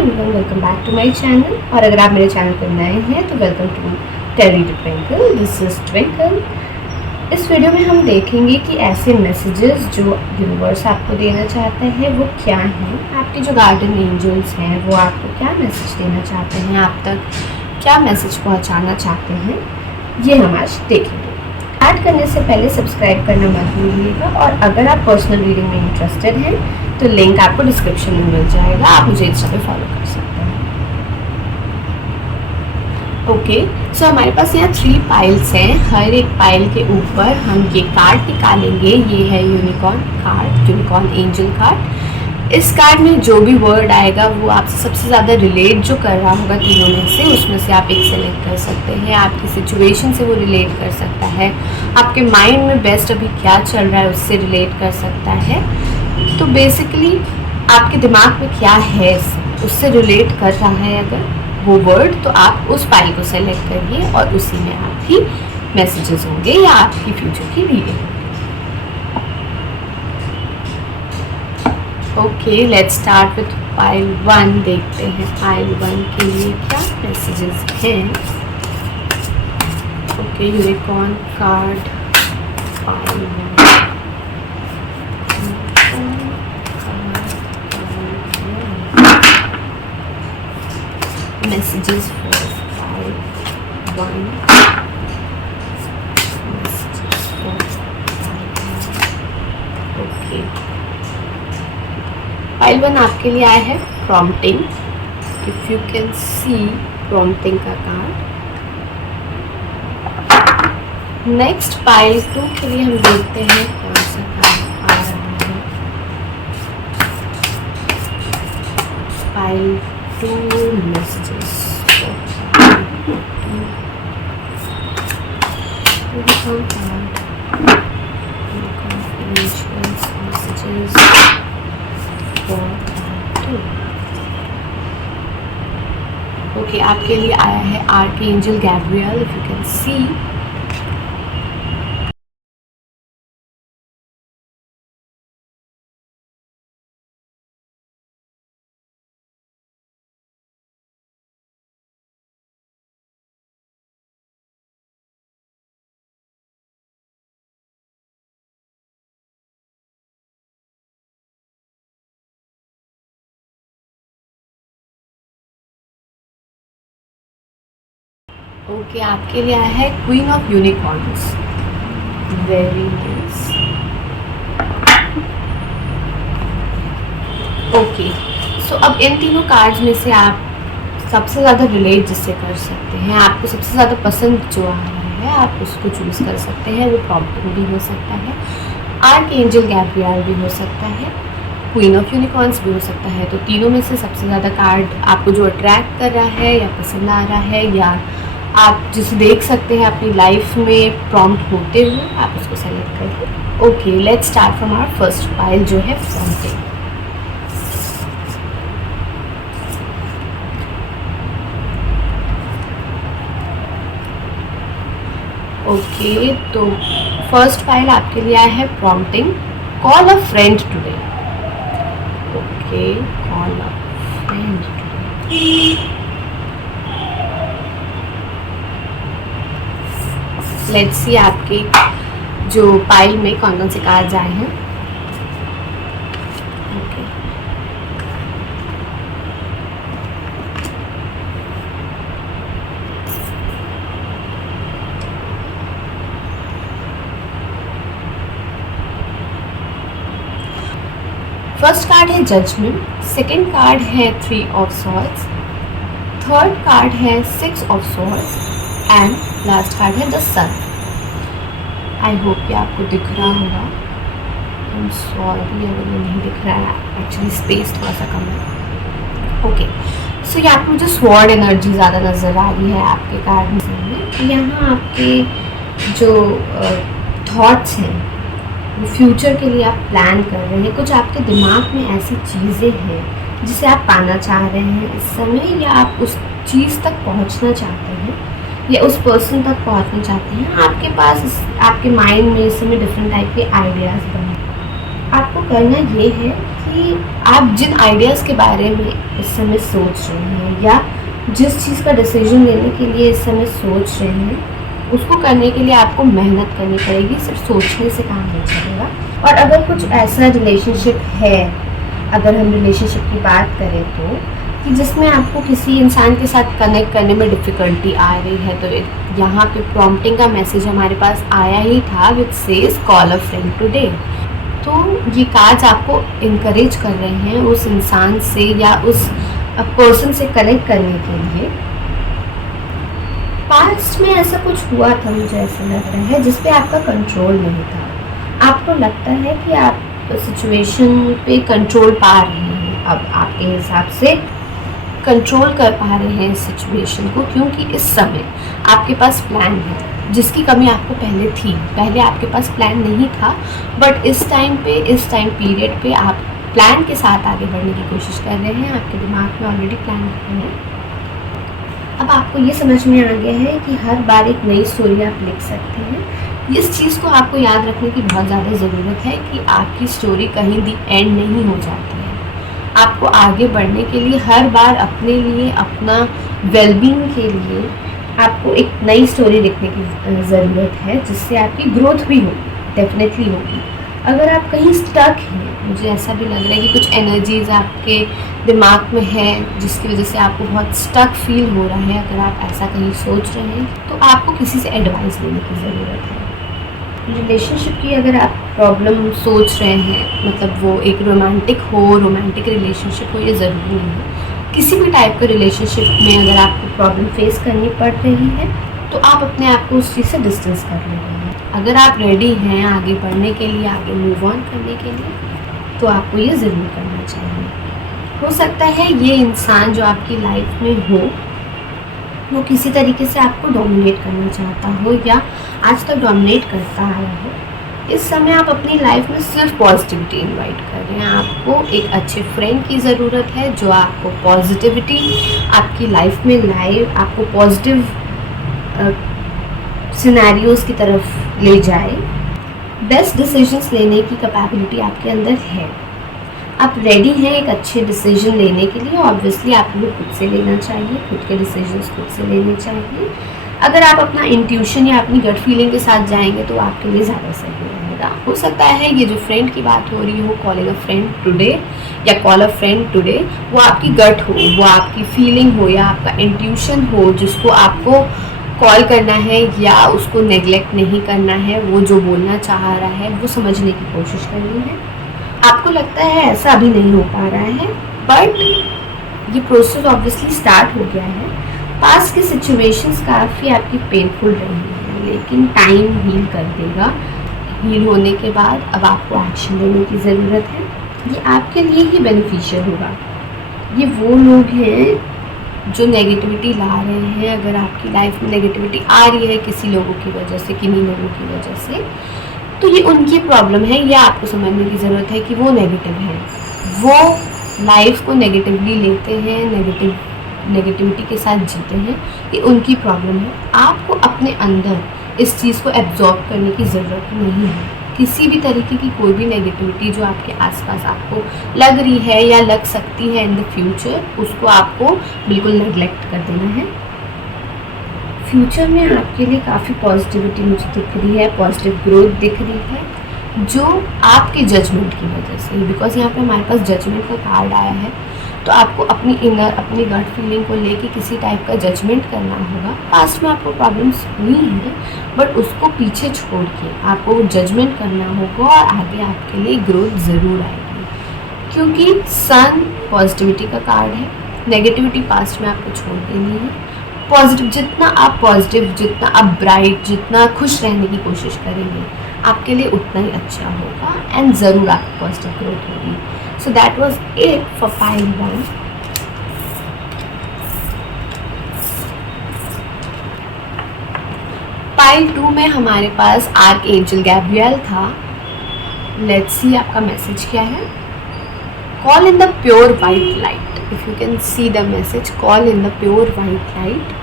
Everyone, welcome back to my channel. और अगर आप मेरे चैनल पर नए हैं तो welcome to tarot to Twinkle. This is Twinkle. इस वीडियो में हम देखेंगे कि ऐसे मैसेजेस जो यूनिवर्स आपको देना चाहते हैं वो क्या हैं। आपके जो गार्डन एंजल्स हैं वो आपको क्या मैसेज देना चाहते हैं, आप तक क्या मैसेज पहुंचाना चाहते हैं, ये हम आज देखेंगे। स्टार्ट करने से पहले सब्सक्राइब करना मत भूलिएगा। और अगर आप पर्सनल रीडिंग में इंटरेस्टेड हैं तो लिंक आपको डिस्क्रिप्शन में मिल जाएगा, आप मुझे इंस्टा पे फॉलो कर सकते हैं। ओके, सो हमारे पास यहाँ 3 पाइल्स हैं। हर एक पाइल के ऊपर हम ये कार्ड निकालेंगे। ये है unicorn card, unicorn angel card. इस कार्ड में जो भी वर्ड आएगा वो आपसे सबसे ज़्यादा रिलेट जो कर रहा होगा तीनों में से, उसमें से आप एक सेलेक्ट कर सकते हैं। आपकी सिचुएशन से वो रिलेट कर सकता है, आपके माइंड में बेस्ट अभी क्या चल रहा है उससे रिलेट कर सकता है। तो बेसिकली आपके दिमाग में क्या है उससे रिलेट कर रहा है अगर वो वर्ड, तो आप उस फाइल को सेलेक्ट करिए और उसी में आपकी मैसेजेस होंगे या आपकी फ्यूचर की reading. Okay, let's start with file 1। देखते हैं फाइल 1 के लिए क्या मैसेजेस हैं। Okay, unicorn card file 1। Messages for file 1. Messages for file 1. Okay. File 1 आपके लिए आया है prompting. If you can C prompting का कार्ड। नेक्स्ट फाइल 2 के लिए हम देखते हैं कौन सा कार्ड आ रहा है। File 2 messages for messages for 2। Okay, आपके लिए आया है archangel Gabriel. If you can see, okay, आपके लिए आया है queen of unicorns. Very nice. Okay, so अब इन तीनों कार्ड्स में से आप सबसे ज़्यादा रिलेट जिससे कर सकते हैं, आपको सबसे ज़्यादा पसंद जो आ रहा है आप उसको चूज़ कर सकते हैं। वो प्रॉम्प्टिंग भी हो सकता है, आर्कएंजल गैब्रियल भी हो सकता है, क्वीन ऑफ यूनिकॉर्न्स भी हो सकता है। तो तीनों में से सबसे ज़्यादा कार्ड आपको जो अट्रैक्ट कर रहा है या पसंद आ रहा है या आप जिसे देख सकते हैं अपनी लाइफ में प्रॉम्प्ट होते हुए, आप उसको सेलेक्ट करिए। Okay, let's start from our first file जो है प्रॉम्प्टिंग। ओके, तो फर्स्ट फाइल आपके लिए आया है prompting, call a friend today. Okay, call a friend today. Let's see आपके जो पाइल में कौन कौन से कार्ड्स आए हैं। ओके, फर्स्ट कार्ड है जजमेंट, सेकंड कार्ड है 3 ऑफ सॉर्ड्स, थर्ड कार्ड है 6 of swords and last card है द सन। आई होप कि आपको दिख रहा होगा। आई एम सॉरी अगर ये नहीं दिख रहा है, एक्चुअली स्पेस थोड़ा सा कम है। ओके, सो यहाँ पे मुझे स्वॉर्ड एनर्जी ज़्यादा नज़र आ रही है आपके कार्ड में। यहाँ आपके जो थॉट्स हैं वो फ्यूचर के लिए आप प्लान कर रहे हैं। कुछ आपके दिमाग में ऐसी चीज़ें हैं जिसे आप पाना चाह रहे हैं इस समय, या आप उस चीज़ तक पहुंचना चाहते हैं या उस पर्सन तक पहुंचना चाहते हैं। आपके पास आपके माइंड में इस समय डिफरेंट टाइप के आइडियाज़ बने। आपको करना ये है कि आप जिन आइडियाज़ के बारे में इस समय सोच रहे हैं या जिस चीज़ का डिसीजन लेने के लिए इस समय सोच रहे हैं, उसको करने के लिए आपको मेहनत करनी पड़ेगी, सिर्फ सोचने से काम नहीं चलेगा। और अगर कुछ ऐसा रिलेशनशिप है, अगर हम रिलेशनशिप की बात करें तो, कि जिसमें आपको किसी इंसान के साथ कनेक्ट करने में डिफ़िकल्टी आ रही है, तो यहाँ पे प्रॉम्प्टिंग का मैसेज हमारे पास आया ही था which says call a friend today. तो ये कार्ड्स आपको इनकरेज कर रहे हैं उस इंसान से या उस पर्सन से कनेक्ट करने के लिए। पास्ट में ऐसा कुछ हुआ था, मुझे ऐसा लग रहा है, जिस पे आपका कंट्रोल नहीं था। आपको लगता है कि आप सिचुएशन पे कंट्रोल पा रहे हैं, अब आपके हिसाब से कंट्रोल कर पा रहे हैं इस सिचुएशन को, क्योंकि इस समय आपके पास प्लान है जिसकी कमी आपको पहले थी। पहले आपके पास प्लान नहीं था, बट इस टाइम पीरियड पे आप प्लान के साथ आगे बढ़ने की कोशिश कर रहे हैं। आपके दिमाग में ऑलरेडी प्लान है। अब आपको ये समझ में आ गया है कि हर बार एक नई स्टोरी आप लिख सकते हैं। इस चीज़ को आपको याद रखने की बहुत ज़्यादा ज़रूरत है कि आपकी स्टोरी कहीं दी एंड नहीं हो जाती है। आपको आगे बढ़ने के लिए हर बार अपने लिए, अपना वेलबींग के लिए आपको एक नई स्टोरी लिखने की ज़रूरत है, जिससे आपकी ग्रोथ भी होगी, डेफिनेटली होगी। अगर आप कहीं स्टक हैं, मुझे ऐसा भी लग रहा है कि कुछ एनर्जीज़ आपके दिमाग में है जिसकी वजह से आपको बहुत स्टक फील हो रहा है, अगर आप ऐसा कहीं सोच रहे हैं तो आपको किसी से एडवाइस लेने की ज़रूरत है। रिलेशनशिप की अगर आप प्रॉब्लम सोच रहे हैं, मतलब वो एक रोमांटिक रिलेशनशिप हो, ये ज़रूरी नहीं है। किसी भी टाइप के रिलेशनशिप में अगर आपको प्रॉब्लम फेस करनी पड़ रही है तो आप अपने आप को उस चीज़ से डिस्टेंस कर ले रहे हैं। अगर आप रेडी हैं आगे बढ़ने के लिए, आगे मूव ऑन करने के लिए, तो आपको ये ज़रूर करना चाहिए। हो सकता है ये इंसान जो आपकी लाइफ में हो वो किसी तरीके से आपको डोमिनेट करना चाहता हो या आज तक डोमिनेट करता आया हो। इस समय आप अपनी लाइफ में सिर्फ पॉजिटिविटी इनवाइट कर रहे हैं। आपको एक अच्छे फ्रेंड की ज़रूरत है जो आपको पॉजिटिविटी आपकी लाइफ में लाए, आपको पॉजिटिव सिनेरियोज़ की तरफ ले जाए। बेस्ट डिसीजंस लेने की कैपेबिलिटी आपके अंदर है। आप रेडी हैं एक अच्छे डिसीजन लेने के लिए। ऑब्वियसली आपको खुद से लेना चाहिए, खुद के डिसीजंस खुद से लेने चाहिए। अगर आप अपना इंट्यूशन या अपनी गट फीलिंग के साथ जाएंगे तो आपके लिए ज़्यादा सही रहेगा। हो सकता है ये जो फ्रेंड की बात हो रही हो, कॉलिंग अ फ्रेंड टुडे या कॉल अ फ्रेंड टुडे, वो आपकी गट हो, वो आपकी फीलिंग हो या आपका इंट्यूशन हो, जिसको आपको कॉल करना है या उसको नेग्लेक्ट नहीं करना है। वो जो बोलना चाह रहा है वो समझने की कोशिश करनी है। आपको लगता है ऐसा अभी नहीं हो पा रहा है, बट ये प्रोसेस ऑब्वियसली स्टार्ट हो गया है। पास्ट की सिचुएशंस काफ़ी आपकी पेनफुल रही हैं, लेकिन टाइम हील कर देगा। हील होने के बाद अब आपको एक्शन लेने की ज़रूरत है। ये आपके लिए ही बेनिफिशियल होगा। ये वो लोग हैं जो नेगेटिविटी ला रहे हैं। अगर आपकी लाइफ में नेगेटिविटी आ रही है किसी लोगों की वजह से, किन्हीं लोगों की वजह से, तो ये उनकी प्रॉब्लम है। ये आपको समझने की ज़रूरत है कि वो नेगेटिव हैं, वो लाइफ को नेगेटिवली लेते हैं, नेगेटिविटी के साथ जीते हैं। ये उनकी प्रॉब्लम है। आपको अपने अंदर इस चीज़ को एब्जॉर्ब करने की ज़रूरत नहीं है। किसी भी तरीके की कोई भी नेगेटिविटी जो आपके आसपास आपको लग रही है या लग सकती है इन द फ्यूचर, उसको आपको बिल्कुल नेग्लेक्ट कर देना है। फ्यूचर में आपके लिए काफ़ी पॉजिटिविटी मुझे दिख रही है, पॉजिटिव ग्रोथ दिख रही है, जो आपके जजमेंट की वजह से, बिकॉज यहाँ पे हमारे पास जजमेंट का कार्ड आया है, तो आपको अपनी इनर, अपनी गट फीलिंग को लेके किसी टाइप का जजमेंट करना होगा। पास्ट में आपको प्रॉब्लम्स हुई हैं, बट उसको पीछे छोड़ के आपको जजमेंट करना होगा और आगे आपके लिए ग्रोथ ज़रूर आएगी, क्योंकि सन पॉजिटिविटी का कार्ड है। नेगेटिविटी पास्ट में आपको छोड़ देनी है। जितना आप ब्राइट, जितना खुश रहने की कोशिश करेंगे, आपके लिए उतना ही अच्छा होगा एंड ज़रूर आपकी पॉजिटिव ग्रोथ होगी। So that was it for pile 1। Pile 2 में हमारे पास आर्कएंजल गैब्रियल था। लेट्स सी आपका मैसेज क्या है। Call in the pure white light. If you can see the message, call in the pure white light.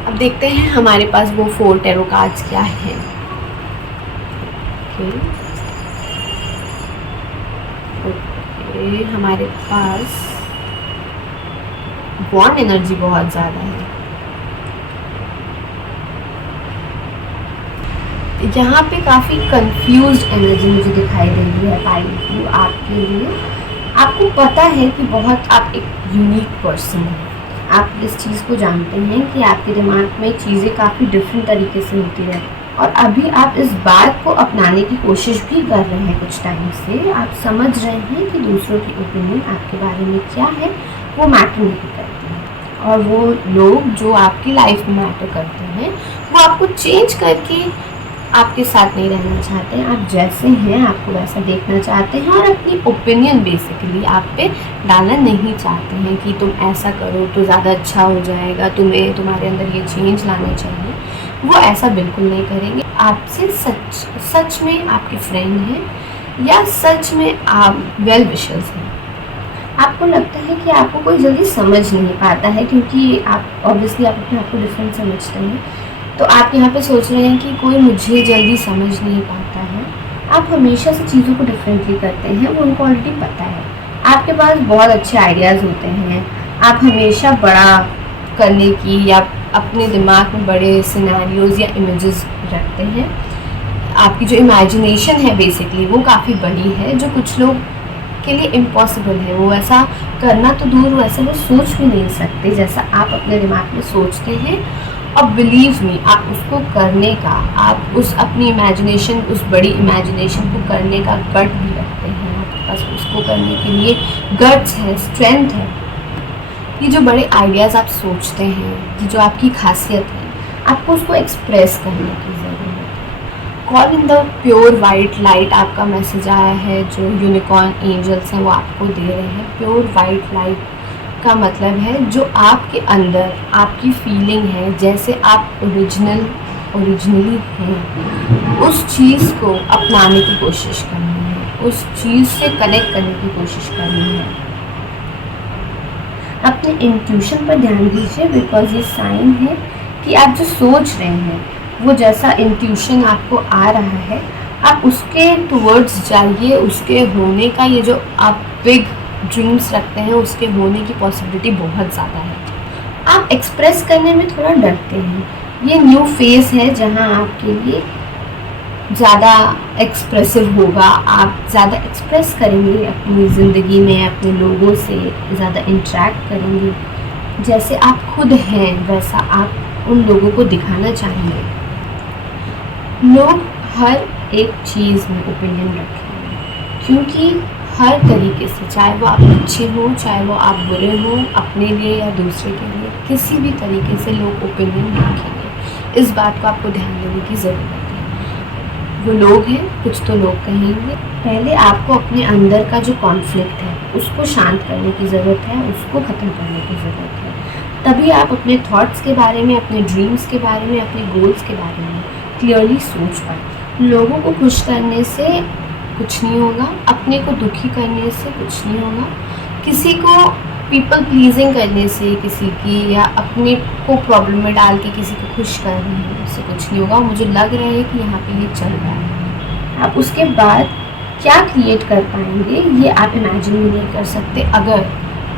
अब देखते हैं हमारे पास वो 4 टैरो कार्ड्स क्या हैं। ओके, हमारे पास बॉन्ड एनर्जी बहुत ज़्यादा है। यहाँ पे काफ़ी कंफ्यूज्ड एनर्जी मुझे दिखाई दे रही है पाइल आपके लिए। आपको पता है कि बहुत आप एक यूनिक पर्सन हैं। आप इस चीज़ को जानते हैं कि आपके दिमाग में चीज़ें काफ़ी डिफरेंट तरीके से होती है, और अभी आप इस बात को अपनाने की कोशिश भी कर रहे हैं। कुछ टाइम से आप समझ रहे हैं कि दूसरों की ओपिनियन आपके बारे में क्या है वो मैटर नहीं करती है, और वो लोग जो आपकी लाइफ में मैटर करते हैं वो आपको चेंज करके आपके साथ नहीं रहना चाहते हैं। आप जैसे हैं आपको वैसा देखना चाहते हैं, और अपनी ओपिनियन बेसिकली आप पे डालना नहीं चाहते हैं कि तुम ऐसा करो तो ज़्यादा अच्छा हो जाएगा, तुम्हें तुम्हारे अंदर ये चेंज लाना चाहिए। वो ऐसा बिल्कुल नहीं करेंगे। आपसे सच में आपके फ्रेंड हैं या सच में आप वेल विशर्स हैं। आपको लगता है कि आपको कोई जल्दी समझ नहीं पाता है, क्योंकि आप ऑब्वियसली आप अपने आप को डिफरेंट समझते हैं, तो आप यहाँ पे सोच रहे हैं कि कोई मुझे जल्दी समझ नहीं पाता है। आप हमेशा से चीज़ों को डिफरेंटली करते हैं, वो उनको ऑलरेडी पता है। आपके पास बहुत अच्छे आइडियाज़ होते हैं। आप हमेशा बड़ा करने की या अपने दिमाग में बड़े सिनेरियोज़ या इमेजेस रखते हैं। आपकी जो इमेजिनेशन है बेसिकली वो काफ़ी बड़ी है, जो कुछ लोग के लिए इम्पॉसिबल है। वो ऐसा करना तो दूर, वैसे वो सोच भी नहीं सकते जैसा आप अपने दिमाग में सोचते हैं। और बिलीव मी, आप उसको करने का, आप उस अपनी इमेजिनेशन, उस बड़ी इमेजिनेशन को करने का गट भी रखते हैं। आपके पास उसको करने के लिए गट्स है, स्ट्रेंथ है। ये जो बड़े आइडियाज़ आप सोचते हैं, ये जो आपकी खासियत है, आपको उसको एक्सप्रेस करने की ज़रूरत है। Call in the pure white light आपका मैसेज आया है, जो यूनिकॉर्न एंजल्स हैं वो आपको दे रहे हैं। प्योर वाइट लाइट का मतलब है जो आपके अंदर आपकी फीलिंग है, जैसे आप ओरिजिनली हैं, उस चीज़ को अपनाने की कोशिश करनी है, उस चीज़ से कनेक्ट करने की कोशिश करनी है। अपने इंट्यूशन पर ध्यान दीजिए, बिकॉज ये साइन है कि आप जो सोच रहे हैं वो जैसा इंट्यूशन आपको आ रहा है, आप उसके टुवर्ड्स जाइए। उसके होने का, ये जो आप बिग ड्रीम्स रखते हैं, उसके होने की पॉसिबिलिटी बहुत ज़्यादा है। आप एक्सप्रेस करने में थोड़ा डरते हैं। ये न्यू फेज़ है जहां आपके लिए ज़्यादा एक्सप्रेसिव होगा। आप ज़्यादा एक्सप्रेस करेंगे अपनी ज़िंदगी में, अपने लोगों से ज़्यादा इंटरेक्ट करेंगे। जैसे आप खुद हैं वैसा आप उन लोगों को दिखाना चाहेंगे। लोग हर एक चीज़ में ओपिनियन रखेंगे, क्योंकि हर तरीके से, चाहे वो आप अच्छे हों, चाहे वो आप बुरे हों, अपने लिए या दूसरे के लिए, किसी भी तरीके से लोग ओपिनियन रखेंगे। इस बात को आपको ध्यान देने की ज़रूरत है। वो लोग हैं, कुछ तो लोग कहेंगे। पहले आपको अपने अंदर का जो कॉन्फ्लिक्ट है उसको शांत करने की ज़रूरत है, उसको ख़त्म करने की ज़रूरत है। तभी आप अपने थॉट्स के बारे में, अपने ड्रीम्स के बारे में, अपने गोल्स के बारे में क्लियरली सोच पाए। लोगों को खुश करने से कुछ नहीं होगा, अपने को दुखी करने से कुछ नहीं होगा, किसी को पीपल प्लीजिंग करने से, किसी की या अपने को प्रॉब्लम में डाल के किसी को खुश करने से कुछ नहीं होगा। मुझे लग रहा है कि यहाँ पे ये चल रहा है। आप उसके बाद क्या क्रिएट कर पाएंगे ये आप इमेजिन भी नहीं कर सकते अगर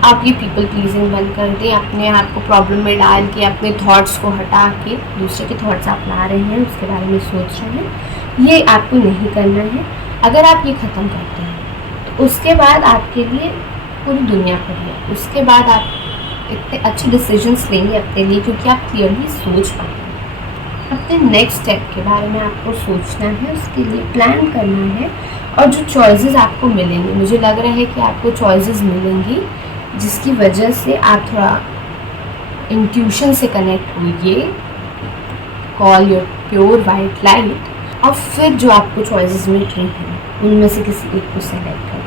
आप ये पीपल प्लीजिंग बंद कर दें। अपने आप को प्रॉब्लम में डाल के, अपने थॉट्स को हटा के दूसरे के थॉट्स आप ला रहे हैं, उसके बारे में सोच रहे हैं, ये आपको नहीं करना है। अगर आप ये ख़त्म करते हैं तो उसके बाद आपके लिए पूरी दुनिया पर है। उसके बाद आप इतने अच्छे डिसीजंस लेंगे अपने लिए, क्योंकि आप क्लियरली सोच पाएंगे। अपने नेक्स्ट स्टेप के बारे में आपको सोचना है, उसके लिए प्लान करना है, और जो चॉइसेस आपको मिलेंगे, मुझे लग रहा है कि आपको चॉइसेस मिलेंगी जिसकी वजह से आप थोड़ा इंट्यूशन से कनेक्ट होइए। Call your pure white light, और फिर जो आपको चॉइसेस मिल रही हैं उनमें से किसी एक को सेलेक्ट करिए।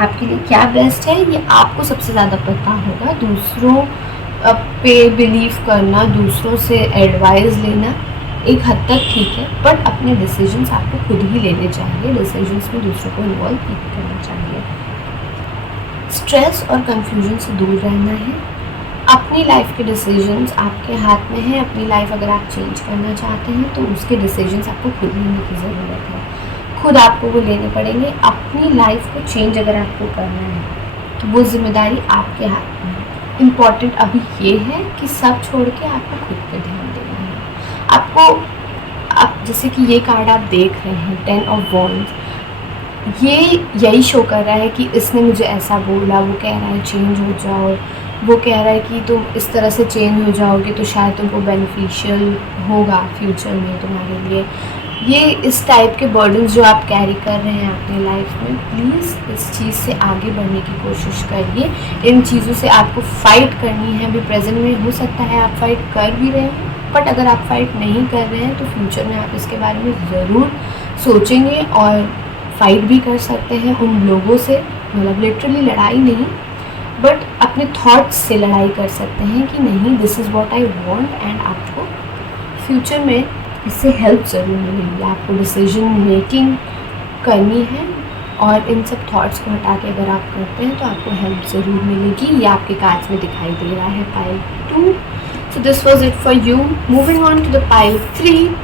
आपके लिए क्या बेस्ट है ये आपको सबसे ज़्यादा पता होगा। दूसरों पे बिलीव करना, दूसरों से एडवाइस लेना एक हद तक ठीक है, बट अपने डिसीजंस आपको खुद ही लेने चाहिए। डिसीजंस में दूसरों को इन्वॉल्व नहीं करना चाहिए। स्ट्रेस और कंफ्यूजन से दूर रहना है। अपनी लाइफ के डिसीजंस आपके हाथ में हैं। अपनी लाइफ अगर आप चेंज करना चाहते हैं तो उसके डिसीजंस आपको खुद लेने की ज़रूरत है, खुद आपको वो लेने पड़ेंगे। अपनी लाइफ को चेंज अगर आपको करना है तो वो जिम्मेदारी आपके हाथ में है। इम्पॉर्टेंट अभी ये है कि सब छोड़ के आपको खुद पे ध्यान देना है। आपको आप जैसे कि ये कार्ड आप देख रहे हैं 10 ऑफ वॉन्ड्स, ये यही शो कर रहा है कि इसने मुझे ऐसा बोला, वो कह रहा है चेंज हो जाओ, वो कह रहा है कि तुम इस तरह से चेंज हो जाओगे तो शायद तुमको बेनिफिशियल होगा फ्यूचर में तुम्हारे लिए। ये इस टाइप के बर्डन्स जो आप कैरी कर रहे हैं अपनी लाइफ में, प्लीज़ इस चीज़ से आगे बढ़ने की कोशिश करिए। इन चीज़ों से आपको फ़ाइट करनी है। अभी प्रेजेंट में हो सकता है आप फ़ाइट कर भी रहे हैं, बट अगर आप फ़ाइट नहीं कर रहे हैं तो फ्यूचर में आप इसके बारे में ज़रूर सोचेंगे और फाइट भी कर सकते हैं उन लोगों से। मतलब लिटरली लड़ाई नहीं, बट अपने थॉट्स से लड़ाई कर सकते हैं कि नहीं, this is what I want, and आपको फ्यूचर में इससे हेल्प ज़रूर मिलेगी। आपको डिसीजन मेकिंग करनी है और इन सब थॉट्स को हटा के अगर आप करते हैं तो आपको हेल्प ज़रूर मिलेगी। ये आपके कार्ड्स में दिखाई दे रहा है pile 2। So this was it for you. Moving on to the pile 3।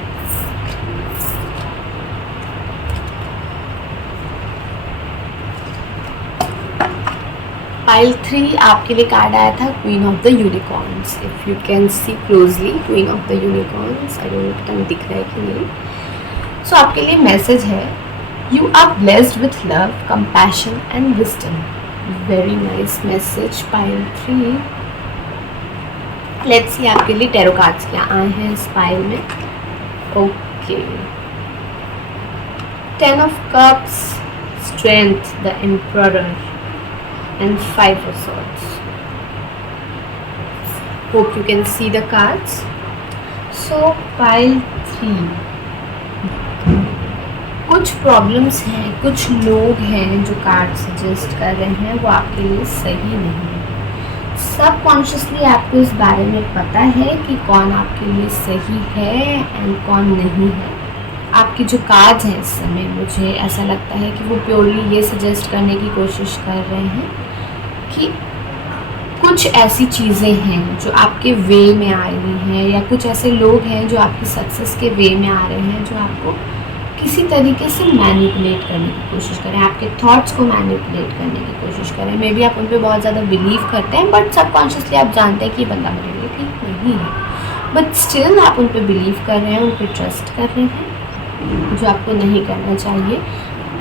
Pile 3 आपके लिए कार्ड आया था queen of the unicorns. If you can see closely, queen of the unicorns, I don't know दिख रहा है कि नहीं। सो आपके लिए मैसेज है, you are blessed with love, compassion and wisdom. Very nice message pile 3। Let's see आपके लिए टैरो कार्ड्स क्या आए हैं इस पाइल में। Okay, 10 of cups, strength, the emperor and 5 of swords. Hope you can see the cards. So pile 3, कुछ problems हैं, कुछ लोग हैं जो कार्ड सजेस्ट कर रहे हैं वो आपके लिए सही नहीं है। सबकॉन्शियसली आपको इस बारे में पता है कि कौन आपके लिए सही है एंड कौन नहीं है। आपके जो कार्ड्स हैं इस समय, मुझे ऐसा लगता है कि वो प्योरली ये सजेस्ट करने की कोशिश कर रहे हैं कि कुछ ऐसी चीज़ें हैं जो आपके वे में आ रही हैं, या कुछ ऐसे लोग हैं जो आपकी सक्सेस के वे में आ रहे हैं, जो आपको किसी तरीके से मैनिपुलेट करने की कोशिश करें, आपके थॉट्स को मैनिपुलेट करने की कोशिश करें। मे बी आप उन पर बहुत ज़्यादा बिलीव करते हैं, बट सबकॉन्शियसली आप जानते हैं कि ये बंदा मेरे लिए ठीक नहीं है, बट स्टिल आप उन पर बिलीव कर रहे हैं, उन पर ट्रस्ट कर रहे हैं, जो आपको नहीं करना चाहिए।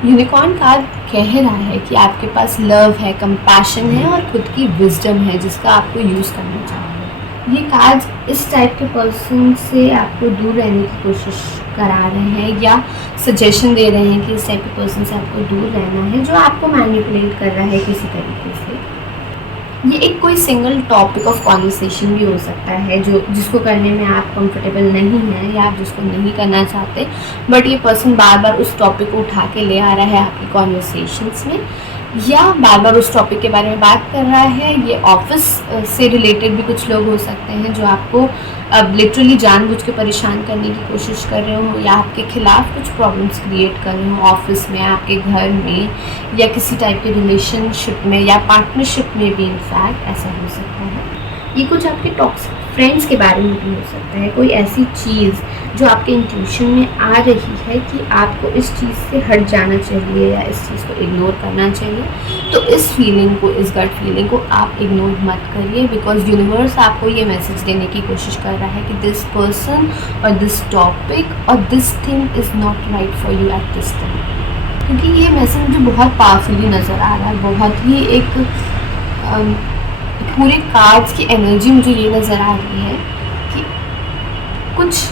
यूनिकॉर्न कार्ड कह रहा है कि आपके पास लव है, कंपैशन है और खुद की विजडम है जिसका आपको यूज़ करना चाहिए। ये कार्ड इस टाइप के पर्सन से आपको दूर रहने की कोशिश करा रहे हैं या सजेशन दे रहे हैं कि इस टाइप के पर्सन से आपको दूर रहना है जो आपको मैनिपुलेट कर रहा है किसी तरीके से। ये एक कोई सिंगल टॉपिक ऑफ कॉन्वर्सेशन भी हो सकता है जो जिसको करने में आप कंफर्टेबल नहीं हैं या आप जिसको नहीं करना चाहते, बट ये पर्सन बार बार उस टॉपिक को उठा के ले आ रहा है आपकी कॉन्वर्सेशंस में, या बार बार उस टॉपिक के बारे में बात कर रहा है। ये ऑफिस से रिलेटेड भी कुछ लोग हो सकते हैं जो आपको अब लिटरली जानबूझ के परेशान करने की कोशिश कर रहे हो, या आपके खिलाफ कुछ प्रॉब्लम्स क्रिएट कर रहे हो ऑफिस में, आपके घर में, या किसी टाइप के रिलेशनशिप में या पार्टनरशिप में भी इनफैक्ट ऐसा हो सकता है। ये कुछ आपके टॉक्सिक फ्रेंड्स के बारे में भी हो सकता है। कोई ऐसी चीज़ जो आपके इंट्यूशन में आ रही है कि आपको इस चीज़ से हट जाना चाहिए या इस चीज़ को इग्नोर करना चाहिए, तो इस फीलिंग को, इस गट फीलिंग को आप इग्नोर मत करिए, बिकॉज यूनिवर्स आपको ये मैसेज देने की कोशिश कर रहा है कि दिस पर्सन और दिस टॉपिक और this thing is not right for you at this time. क्योंकि ये मैसेज मुझे बहुत पावरफुली नज़र आ रहा है, बहुत ही एक पूरे कार्ड्स की एनर्जी मुझे ये नज़र आ रही है कि कुछ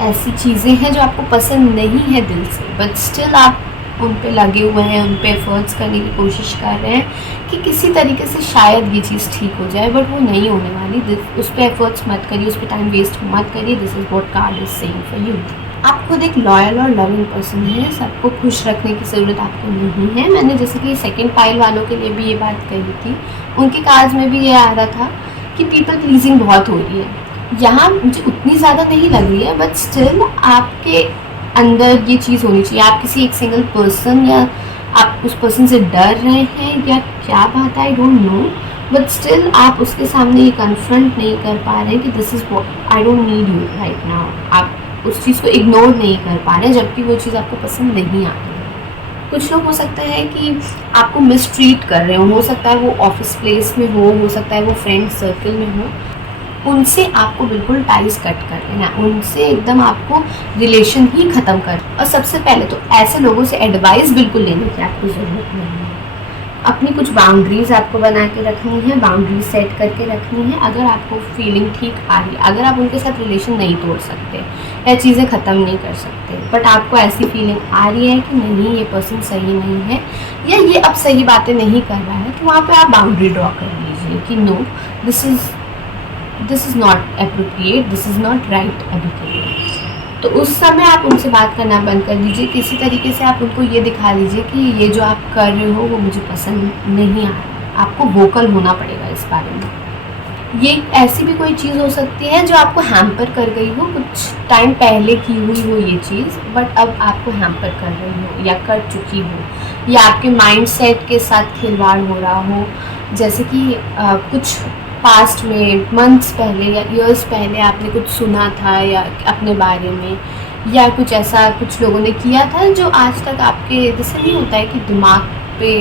ऐसी चीज़ें हैं जो आपको पसंद नहीं है दिल से, बट स्टिल आप उन पे लगे हुए हैं, उन पे एफर्ट्स करने की कोशिश कर रहे हैं कि किसी तरीके से शायद ये चीज़ ठीक हो जाए, बट वो नहीं होने वाली। उस पर एफर्ट्स मत करिए, उस पर टाइम वेस्ट मत करिए। This is what card is saying for you. आप खुद एक लॉयल और लविंग पर्सन है, सबको खुश रखने की ज़रूरत आपको नहीं है। मैंने जैसे कि सेकंड पाइल वालों के लिए भी ये बात कही थी, उनके कार्ड्स में भी ये आ रहा था कि पीपल प्लीजिंग बहुत हो रही है। यहाँ मुझे उतनी ज़्यादा नहीं लग रही है, बट स्टिल आपके अंदर ये चीज़ होनी चाहिए। आप किसी एक सिंगल पर्सन या आप उस पर्सन से डर रहे हैं या क्या बात है, आई डोंट नो, बट स्टिल आप उसके सामने ये कन्फ्रंट नहीं कर पा रहे हैं कि this is I don't need you right now. आप उस चीज़ को इग्नोर नहीं कर पा रहे हैं, जबकि वो चीज़ आपको पसंद नहीं आती है। कुछ लोग हो सकता है कि आपको मिसट्रीट कर रहे हो सकता है वो ऑफिस प्लेस में हो सकता है वो फ्रेंड सर्कल में हो। उनसे आपको बिल्कुल टाइज कट कर देना है, उनसे एकदम आपको रिलेशन ही ख़त्म कर। और सबसे पहले तो ऐसे लोगों से एडवाइस बिल्कुल लेने की आपको ज़रूरत नहीं है। अपनी कुछ बाउंड्रीज़ आपको बना के रखनी है, बाउंड्रीज सेट करके रखनी है। अगर आपको फीलिंग ठीक आ रही, अगर आप उनके साथ रिलेशन नहीं तोड़ सकते या चीज़ें ख़त्म नहीं कर सकते, बट आपको ऐसी फीलिंग आ रही है कि नहीं ये पर्सन सही नहीं है या ये अब सही बातें नहीं कर रहा है, तो वहाँ पे आप बाउंड्री ड्रॉ कर लीजिए कि no, this is not appropriate, this is not right अभी के लिए। तो उस समय आप उनसे बात करना बंद कर दीजिए। किसी तरीके से आप उनको ये दिखा दीजिए कि ये जो आप कर रहे हो वो मुझे पसंद नहीं आ रहा। आपको वोकल होना पड़ेगा इस बारे में। ये ऐसी भी कोई चीज़ हो सकती है जो आपको हैम्पर कर गई हो, कुछ टाइम पहले की हुई हो ये चीज़, बट अब आपको हैम्पर कर रही हो या कर चुकी हो, या आपके माइंड सेट के साथ खिलवाड़ हो रहा हो। जैसे कि कुछ पास्ट में मंथ्स पहले या ईयर्स पहले आपने कुछ सुना था या अपने बारे में, या कुछ ऐसा कुछ लोगों ने किया था जो आज तक आपके, जैसे नहीं होता है कि दिमाग पे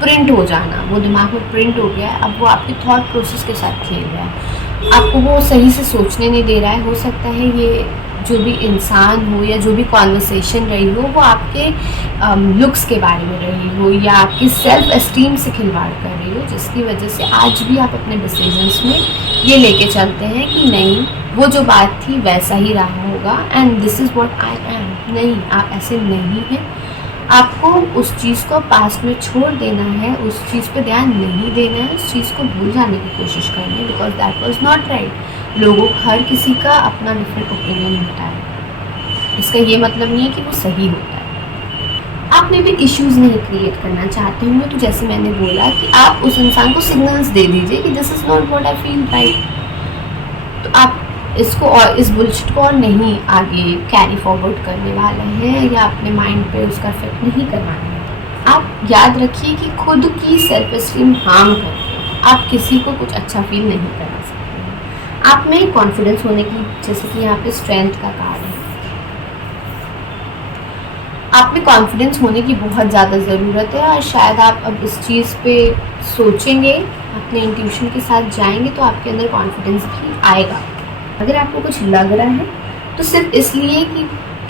प्रिंट हो जाना, वो दिमाग में प्रिंट हो गया है, अब वो आपके थॉट प्रोसेस के साथ खेल रहा है, आपको वो सही से सोचने नहीं दे रहा है। हो सकता है ये जो भी इंसान हो या जो भी कॉन्वर्सेशन रही हो वो आपके लुक्स के बारे में रही हो या आपकी सेल्फ एस्टीम से खिलवाड़ कर रही हो, जिसकी वजह से आज भी आप अपने डिसीजंस में ये लेके चलते हैं कि नहीं वो जो बात थी वैसा ही रहा होगा and this is what I am. नहीं, आप ऐसे नहीं हैं। आपको उस चीज़ को पास्ट में छोड़ देना है, उस चीज़ पे ध्यान नहीं देना है, उस चीज़ को भूल जाने की कोशिश करनी है, because that was not right. लोगों, हर किसी का अपना डिफरेंट ओपिनियन होता है, इसका ये मतलब नहीं है कि वो सही होता है। आप में भी इश्यूज़ नहीं क्रिएट करना चाहते होंगे, तो जैसे मैंने बोला कि आप उस इंसान को सिग्नल्स दे दीजिए कि this is not what I feel right. तो आप इसको और इस बुलशिट को और नहीं आगे कैरी फॉरवर्ड करने वाले हैं या अपने माइंड पे उसका इफेक्ट नहीं करवाना है। आप याद रखिए कि खुद की सेल्फ एस्टीम हार्म करके आप किसी को कुछ अच्छा फील नहीं करा सकते हैं। आप में कॉन्फिडेंस होने की, जैसे कि यहाँ पे स्ट्रेंथ का कार्ड है, आप में कॉन्फिडेंस होने की बहुत ज़्यादा ज़रूरत है और शायद आप अब इस चीज़ पे सोचेंगे, अपने इंट्यूशन के साथ जाएंगे तो आपके अंदर कॉन्फिडेंस भी आएगा। अगर आपको कुछ लग रहा है तो सिर्फ इसलिए कि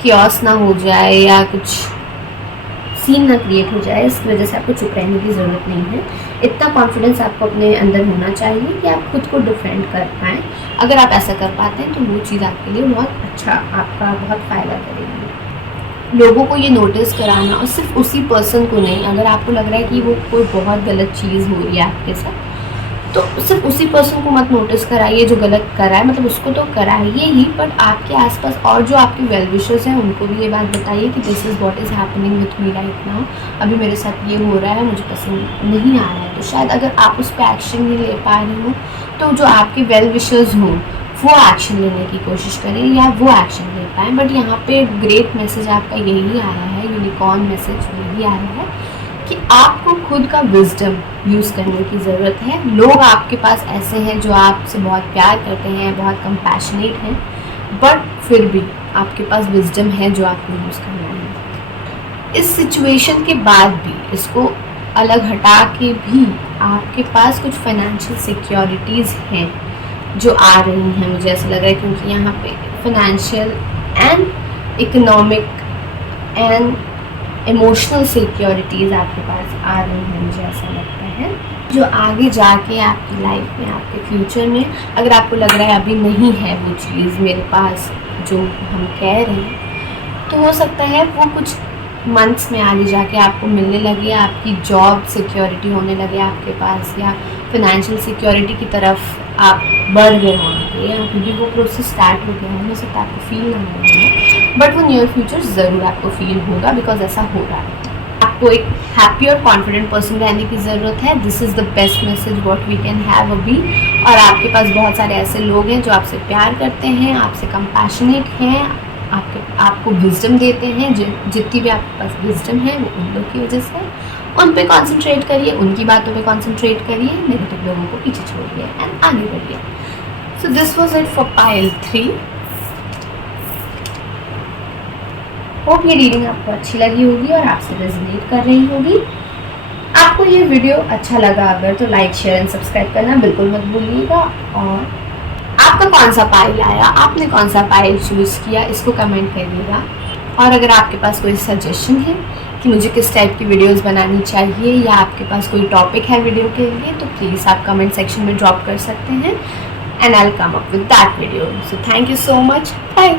क्योस ना हो जाए या कुछ सीन ना क्रिएट हो जाए, इसकी वजह से आपको चुप रहने की ज़रूरत नहीं है। इतना कॉन्फिडेंस आपको अपने अंदर होना चाहिए कि आप खुद को डिफेंड कर पाएँ। अगर आप ऐसा कर पाते हैं तो वो चीज़ आपके लिए बहुत अच्छा, आपका बहुत फ़ायदा करेगी। लोगों को ये नोटिस कराना, और सिर्फ उसी पर्सन को नहीं, अगर आपको लग रहा है कि वो कोई बहुत गलत चीज़ हो रही है आपके साथ, तो सिर्फ उसी पर्सन को मत नोटिस कराइए जो गलत कर रहा है, मतलब उसको तो कराइए ही, बट आपके आसपास और जो आपके वेल विशर्स हैं उनको भी ये बात बताइए कि this is what is happening with me right now, अभी मेरे साथ ये हो रहा है, मुझे पसंद नहीं आ रहा है। तो शायद अगर आप उस पर एक्शन नहीं ले पा रहे हो तो जो आपके वेल विशर्स हों वो एक्शन लेने की कोशिश करें या वो एक्शन ले पाएँ। बट यहाँ पे ग्रेट मैसेज आपका यही आया है, यूनिकॉर्न मैसेज यही आया है कि आपको खुद का विजडम यूज़ करने की ज़रूरत है। लोग आपके पास ऐसे हैं जो आपसे बहुत प्यार करते हैं, बहुत कंपैशनेट हैं, बट फिर भी आपके पास विजडम है जो आपको यूज़ करना है। इस सिचुएशन के बाद भी, इसको अलग हटा के भी आपके पास कुछ फाइनेंशियल सिक्योरिटीज़ हैं जो आ रही हैं, मुझे ऐसा लग रहा है, क्योंकि यहाँ पे financial and economic and emotional securities आपके पास आ रही हैं, मुझे ऐसा लगता है, जो आगे जाके आपकी लाइफ में, आपके फ्यूचर में, अगर आपको लग रहा है अभी नहीं है वो चीज़ मेरे पास जो हम कह रहे हैं, तो हो सकता है वो कुछ मंथ्स में आगे जाके आपको मिलने लगे, आपकी जॉब सिक्योरिटी होने लगे आपके पास, या फाइनेंशियल सिक्योरिटी की तरफ आप बढ़ गए होंगे, या क्योंकि वो प्रोसेस स्टार्ट हो गया है, हो सकता है आपको फील ना हो रहा है, बट वो नियर फ्यूचर ज़रूर आपको फील होगा, बिकॉज ऐसा हो रहा है। आपको एक हैप्पी और कॉन्फिडेंट पर्सन रहने की ज़रूरत है। This is the best message what we can have अभी। और आपके पास बहुत सारे ऐसे लोग हैं जो आपसे प्यार करते हैं, आपसे कंपैशनेट हैं, आपको विजडम देते हैं, जितनी भी आपके पास विजडम है वो उन लोग की वजह से, उन पे कॉन्सेंट्रेट करिए, उनकी बातों पे कॉन्सेंट्रेट करिए, नेगेटिव लोगों को पीछे छोड़िए एंड आगे बढ़िए। सो this was it for pile 3। Hope ये रीडिंग आपको अच्छी लगी होगी और आपसे रेजोनेट कर रही होगी। आपको ये वीडियो अच्छा लगा अगर तो लाइक शेयर एंड सब्सक्राइब करना बिल्कुल मत भूलिएगा। और आपका कौन सा पाइल आया, आपने कौन सा पाइल चूज़ किया, इसको कमेंट करिएगा। और अगर आपके पास कोई सजेशन है कि मुझे किस टाइप की वीडियोस बनानी चाहिए या आपके पास कोई टॉपिक है वीडियो के लिए, तो प्लीज़ आप कमेंट सेक्शन में ड्रॉप कर सकते हैं and I will come up with that video. So thank you so much, bye.